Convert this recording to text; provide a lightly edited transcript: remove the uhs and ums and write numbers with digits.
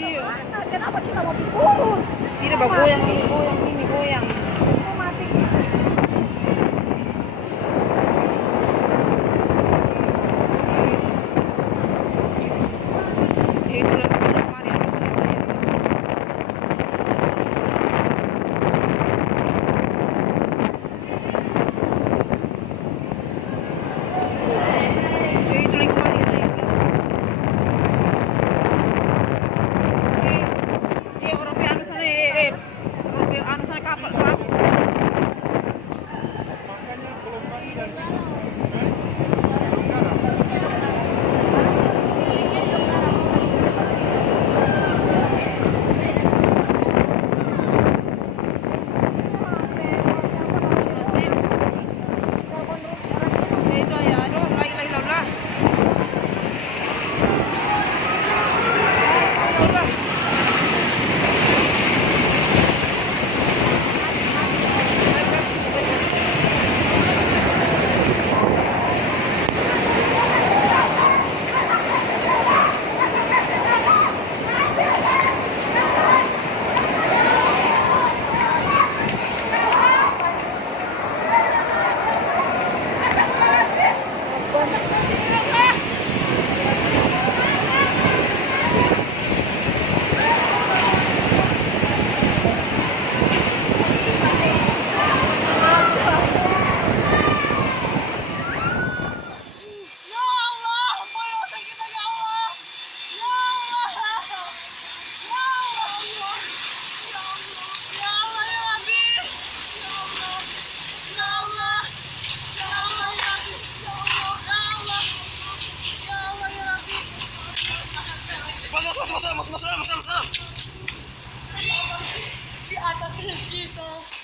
Iya. Mana? Kenapa kita mau turun? Ini bah goyang ini, goyang ini, goyang. Mau mati kita. Itu lah sudah kemarin. Itu lagi kemarin. Orang anu sana orang anu sana kapal perahu. Makanya gelombang dan Itu ya, aduh, lagi lah. masuk. Di atas kita.